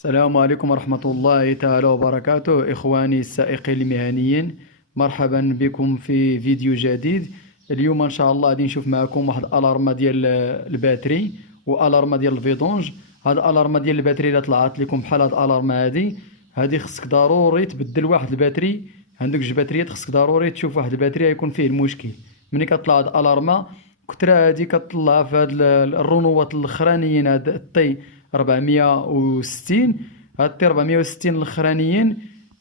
السلام عليكم ورحمة الله تعالى وبركاته إخواني السائقين المهنيين. مرحبا بكم في فيديو جديد. اليوم إن شاء الله غادي نشوف معكم واحد الارما ديال الباتري والارما ديال الفيدونج. هاد الارما ديال الباتري اللي طلعت لكم بحال هاد الارما هادي خصك ضروري تبدل واحد الباتري. عندك جوج باتريات خصك ضروري تشوف واحد الباتري يكون فيه المشكل. ملي كطلع هاد الارما كترة هادي كطلع في هاد الرنوات الاخرانيين، هاد الطي 460، هاد الطي 460 الاخرانيين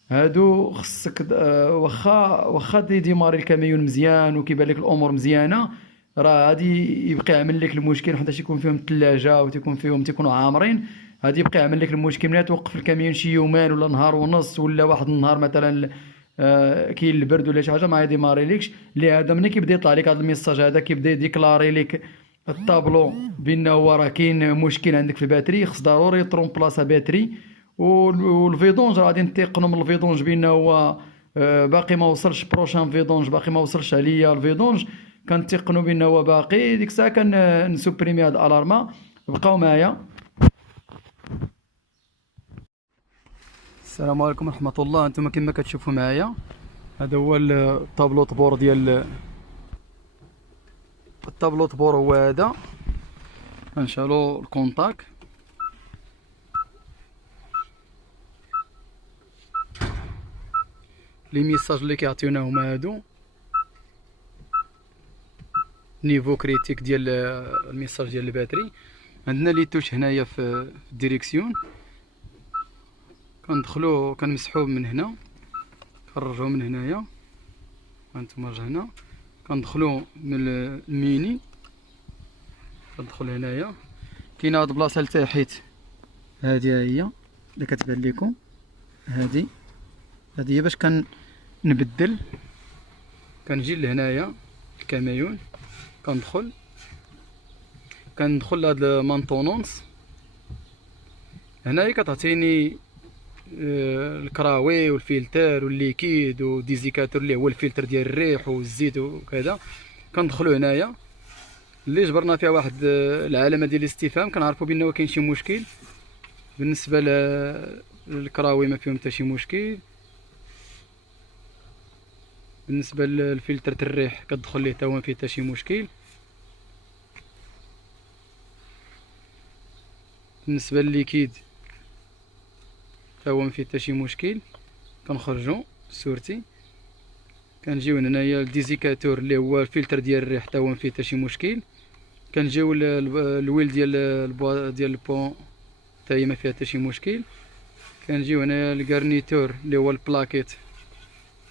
هادو خصك واخا ديماري الكاميون مزيان وكيبان لك الامور مزيانه، راه غادي يبقى يعمل لك المشكل حتى يكون فيهم الثلاجه وتكون فيهم تيكونوا عامرين. غادي يبقى يعمل لك المشكل ملي توقف الكاميون شي يومين ولا نهار ونص ولا واحد النهار مثلا. كاين البرد ولا شي حاجه ما يديماري ليكش. لهذا ملي كيبدا يطلع لك هذا الميساج هذا كيبدا يديكلاري لك الطابلو بانه هو راه كاين مشكل عندك في الباتري، خص ضروري تروم بلاصه باتري. والفيدونج غادي نتيقنوا من الفيدونج بانه هو باقي ما وصلش، بروشان فيدونج باقي ما وصلش عليا الفيدونج، كنتيقنوا بانه هو باقي. ديك الساعه كنسوبريمي هاد الارما. بقاو معايا. السلام عليكم ورحمه الله. انتم كما كتشوفوا معايا هذا هو الطابلو طبور ديال الطابلو طبور، هو هذا. غنشالو الكونتاك. لي ميساج اللي كيعطيونا هما هادو. نيفو كريتيك ديال الميساج ديال الباتري. عندنا لي توش هنايا في الديريكسيون، كندخلو كنمسحوه من هنا، كنرجعو من هنايا. هانتوما رجعنا كندخلو من الميني، كندخل هنايا. كاينه هاد البلاصه لتحت، هادي هي اللي كتبان لكم. هادي هي باش كنبدل. كنجي لهنايا الكاميون، كندخل لهاد المانطونونس. هنايا كتعطيني الكراوي والفلتر والليكيد وديزيكاتور اللي هو الفلتر ديال الريح والزيت وكذا. كندخلو هنايا اللي جبرنا فيها واحد العلامه ديال الاستفهام، كنعرفوا بانه كاين شي مشكل. بالنسبه للكراوي ما فيهم حتى شي مشكل. بالنسبه للفلتر الريح كتدخل ليه حتى هو ما فيه حتى شي مشكل. بالنسبه للليكيد حتى هو ما فيه حتى شي مشكل. كنخرجوا صورتي، كنجيو هنايا الديزيكاتور اللي هو الفلتر ديال الريح حتى هو ما فيه حتى شي مشكل. كنجيو الويل ديال البون حتى هي ما فيها حتى شي مشكل. كنجيو هنايا الكارنيتور اللي هو البلاكيت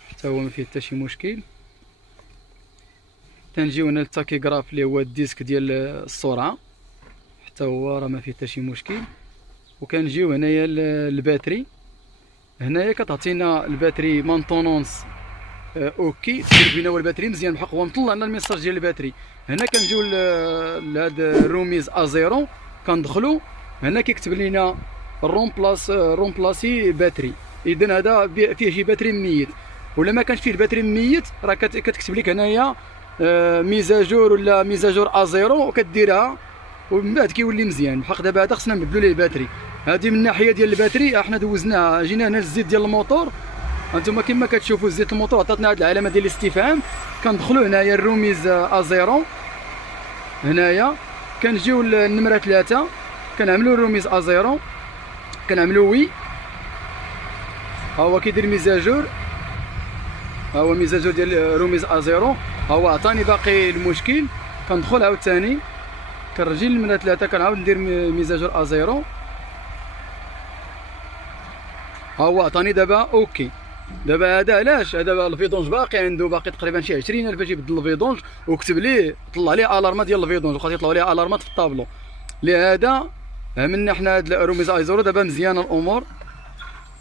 حتى هو ما فيه حتى شي مشكل. كنجيو هنا التاكيغراف اللي هو الديسك ديال السرعه حتى هو راه ما فيه حتى شي مشكل. وكنجيو هنايا الباتري. هنايا كتعطينا الباتري مانطونونس اوكي، دير بينا هو الباتري مزيان بحق، هو مطلع لنا الميساج ديال الباتري. هنا كنجيو لهاد الروميز ازيرو، كندخلو هنا كيكتب لينا رومبلاسي باتري. اذا هذا فيه شي باتري ميت، ولا ما كانش فيه الباتري ميت راه كتكتب لك هنايا ميزاجور ولا ميزاجور ازيرو، وكديرها ومن بعد كيولي مزيان بحق. دابا هذا خصنا نبدلو ليه الباتري. هذه من الناحيه ديال الباتري احنا دوزناها، جينا هنا للزيت ديال الموتور. هانتوما كما كتشوفوا زيت الموتور عطاتنا هذه العلامه ديال الاستفهام. كندخلوا هنايا الروميز ازيرو. هنايا كنجيو للنمره 3، كنعملوا الروميز ازيرو، كنعملوا وي. ها هو كيدير ميزاجور، ها هو ميزاجور ديال روميز ازيرو. ها هو عطاني باقي المشكل. كندخل عاوتاني كنرجي للنمره 3، كنعاود ندير ميزاجور ازيرو. ها هو عطاني دابا اوكي. دابا هذا علاش؟ هذا الفيدونج باقي عنده باقي تقريبا شي 20,000 باش يبدل الفيدونج، وكتب ليه طلع ليه الارما ديال الفيدونج، وبقات يطلعوا ليه الارمات في الطابلو. لهذا عملنا حنا هاد الروميز ايزورو. دابا مزيانه الامور.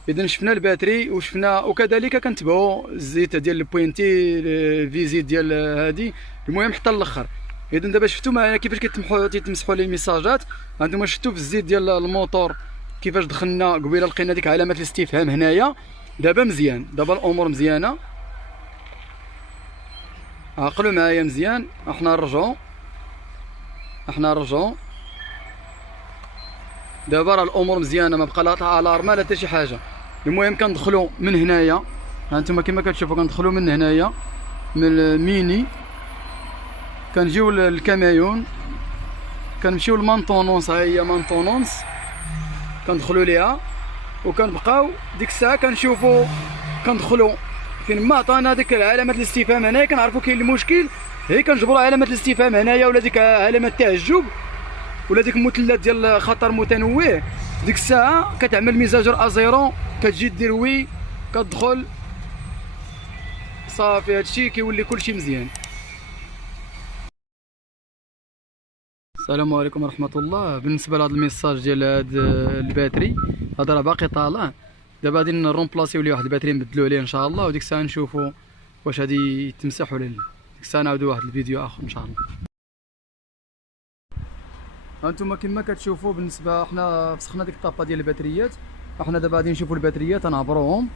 اذا شفنا الباتري وشفنا، وكذلك كنتبعوا الزيت ديال البوينتي فيزيت ديال هادي، المهم حتى الاخر. اذا دابا شفتوا معايا كيفاش كيتمسحوا لي الميساجات. هانتوما شفتوا في الزيت ديال الموتور كيفاش دخلنا قبيله لقينا ديك علامه الاستفهام هنايا. دابا مزيان، دابا الامور مزيانه. عقلوا معايا مزيان. احنا نرجعوا دابا راه الامور مزيانه، ما بقى لا الارما لا حتى شي حاجه. المهم كندخلوا من هنايا، هانتوما كما كتشوفوا كندخلوا من هنايا من الميني، كنجيو للكاميون، كنمشيو لمانطونونس، ها هي مانطونونس كندخلوا ليها، وكنبقاو ديك الساعه كنشوفوا كندخلوا فين ما عطانا ديك علامه الاستفهام هنايا، كنعرفوا كاين المشكل، هي كنجبروا علامه الاستفهام هنايا ولا ديك علامه التعجب ولا ديك المثلث ديال خطر متنوع. ديك الساعه كتعمل ميزاجور ازيرو، كتجي دير وي، كتدخل صافي، هادشي كيولي كلشي مزيان. السلام عليكم ورحمه الله. بالنسبه لهذا الميساج ديال هاد الباتري، هذا راه باقي طالع، دابا غادي نرومبلاسيو ليه واحد الباتري نبدلو عليه ان شاء الله، وديك الساعه نشوفوا واش غادي يتمسح ولا لا. ديك الساعه نعاودو واحد الفيديو اخر ان شاء الله. هانتوما كما كتشوفوا بالنسبه حنا فسخنا ديك الطابه ديال الباتريات، حنا دابا غادي نشوفوا الباتريات غنعبروهم،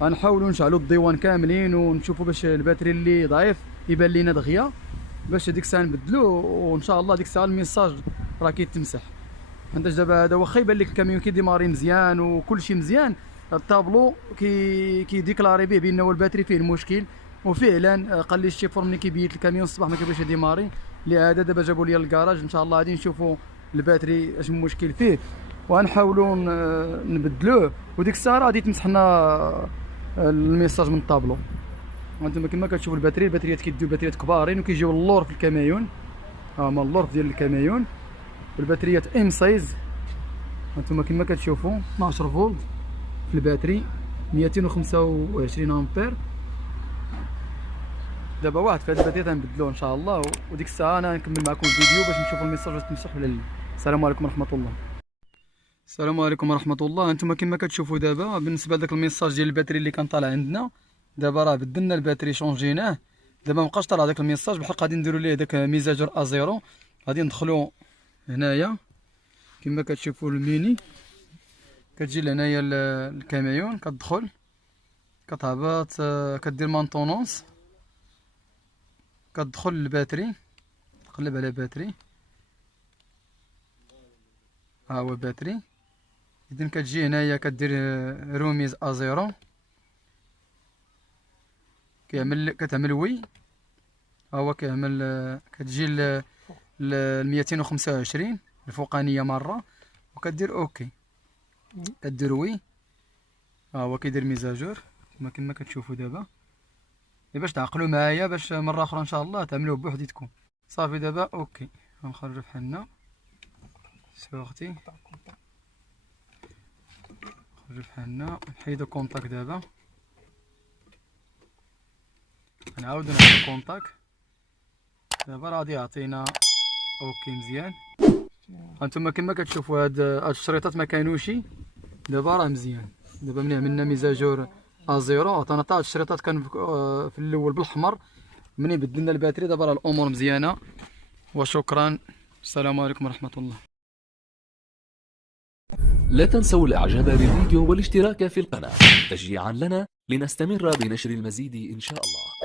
غنحاولوا نشعلوا الديوان كاملين ونشوفوا باش الباتري اللي ضعيف يبان لينا دغيا، باش ديك الساعه نبدلوه، وان شاء الله ديك الساعه الميساج راه كيتمسح. حيتاش دابا هذا واخا يبان لك الكاميون كيديماري مزيان وكلشي مزيان، الطابلو كيديكلاري به بان هو الباتري فيه المشكل، وفعلا قال لي الشيفور ملي كيبيت الكاميون الصباح ما كيبغيش يديماري، لهذا دابا جابوا لي الكراج ان شاء الله غادي نشوفوا الباتري اش المشكل فيه وغنحاولوا نبدلوه، وديك الساعه غادي تمسح لنا الميساج من الطابلو. وانتم كما كتشوفوا الباتريات كيديو باتريات كبارين وكيجيو اللور في الكاميون، هما اللور ديال الكاميون، والباتريات ام سايز. هانتوما كما كتشوفوا 12 فولت في الباتري، 225 امبير. دابا واحد في هاد الباتري غنبدلوه ان شاء الله، وديك الساعه انا نكمل معكم الفيديو باش نشوفوا الميساج واش تمسح ولا لا. السلام عليكم ورحمه الله. السلام عليكم ورحمه الله. هانتوما كما كتشوفوا دابا بالنسبه لذاك الميساج ديال الباتري اللي كان طالع عندنا، دابا راه بدلنا الباتري شونجيناه، دابا مابقاش طالع داك الميساج، بحال غادي نديروا ليه داك ميزاجور ازيرو. غادي ندخلوا هنايا كما كتشوفوا الميني، كتجي لهنايا الكاميون، كتدخل كتهبط، كدير مانطونونس، كتدخل للباتري، تقلب على باتري، ها هو باتري. اذا كتجي هنايا كدير روميز ازيرو، كتعمل وي، ها هو كيعمل، كتجي ل 225 الفوقانيه مره، وكدير اوكي، كدير وي، ها هو كيدير ميزاجور كما كتشوفوا دابا. باش تعقلوا معايا باش مره اخرى ان شاء الله تعملوه بوحديتكم. صافي دابا اوكي، غنخرجوا بحالنا سورتي، نخرجوا بحالنا، نحيدو كونتاك. دابا نعاودو نعملو كونتاك، دابا راه غادي يعطينا اوكي مزيان. هانتوما كما كتشوفوا هاد الشريطات ما كانوش، دابا راه مزيان. دابا ملي عملنا ميزاجور ازيرو عطانا حتى الشريطات كان في الاول بالاحمر، ملي بدلنا الباتري دابا راه الامور مزيانه. وشكرا، السلام عليكم ورحمه الله. لا تنسوا الاعجاب بالفيديو والاشتراك في القناة تشجيعا لنا لنستمر بنشر المزيد ان شاء الله.